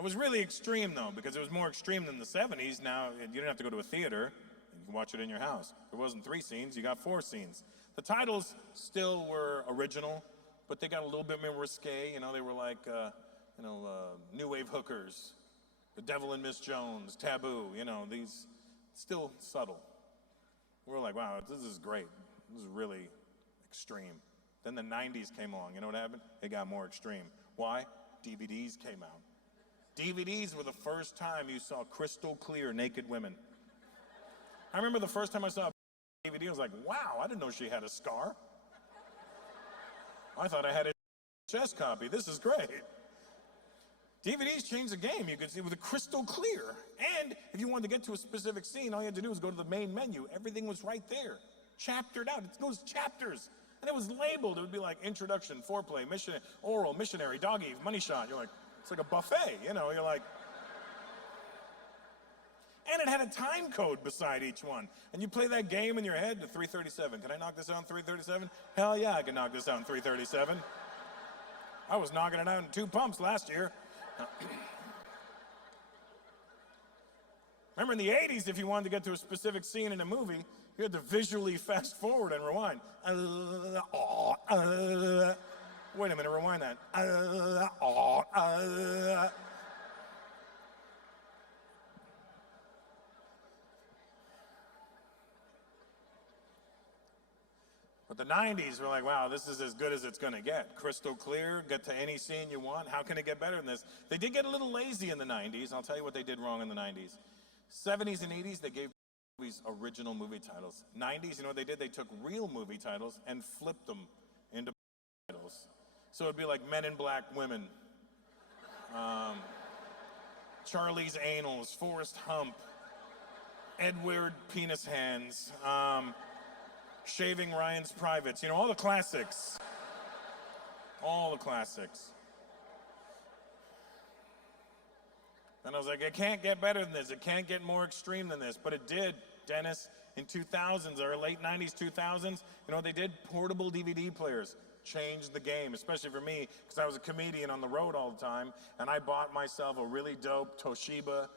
It was really extreme, though, because it was more extreme than the 70s. Now, you didn't have to go to a theater. You can watch it in your house. There wasn't 3 scenes, you got 4 scenes. The titles still were original, but they got a little bit more risque. You know, they were like, New Wave Hookers, The Devil and Miss Jones, Taboo, you know, these still subtle. We were like, wow, this is great. This is really extreme. Then the 90s came along. You know what happened? It got more extreme. Why? DVDs came out. DVDs were the first time you saw crystal clear naked women. I remember the first time I saw a DVD, I was like, wow, I didn't know she had a scar. I thought I had a chess copy. This is great. DVDs changed the game. You could see with a crystal clear. And if you wanted to get to a specific scene, all you had to do was go to the main menu. Everything was right there, chaptered out. It goes chapters. And it was labeled. It would be like introduction, foreplay, mission, oral, missionary, doggy, money shot. You're like, it's like a buffet, you know, you're like. And it had a time code beside each one. And you play that game in your head, the 337. Can I knock this out in 337? Hell yeah, I can knock this out in 337. I was knocking it out in 2 pumps last year. Remember in the 80s, if you wanted to get to a specific scene in a movie, you had to visually fast forward and rewind. Wait a minute, rewind that. But the 90s were like, wow, this is as good as it's going to get. Crystal clear, get to any scene you want. How can it get better than this? They did get a little lazy in the 90s. I'll tell you what they did wrong in the 90s. 70s and 80s, they gave movies original movie titles. 90s, you know what they did? They took real movie titles and flipped them into titles. So it'd be like Men in Black Women, Charlie's Anals, Forrest Hump, Edward Penis Hands, Shaving Ryan's Privates, you know, all the classics. All the classics. And I was like, it can't get better than this. It can't get more extreme than this. But it did, Dennis, in 2000s or late 90s, 2000s. You know what they did? Portable DVD players changed the game, especially for me, because I was a comedian on the road all the time. And I bought myself a really dope Toshiba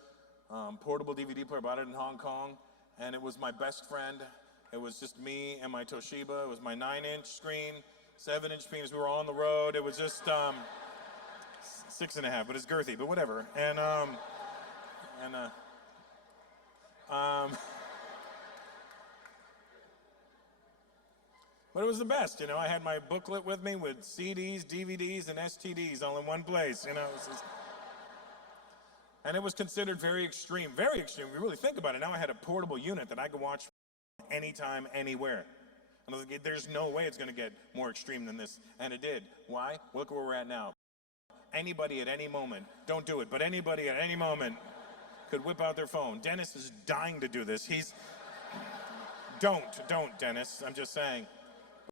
portable DVD player. I bought it in Hong Kong. And it was my best friend. It was just me and my Toshiba. It was my 9-inch screen, 7-inch screens. We were on the road. It was just 6.5, but it's girthy, but whatever. But it was the best, you know. I had my booklet with me with CDs, DVDs, and STDs all in one place, you know. And it was considered very extreme, very extreme. If you really think about it, now I had a portable unit that I could watch anytime, anywhere. And I was like, there's no way it's going to get more extreme than this. And it did. Why? Look where we're at now. Anybody at any moment, don't do it, but anybody at any moment could whip out their phone. Dennis is dying to do this. Don't, Dennis. I'm just saying.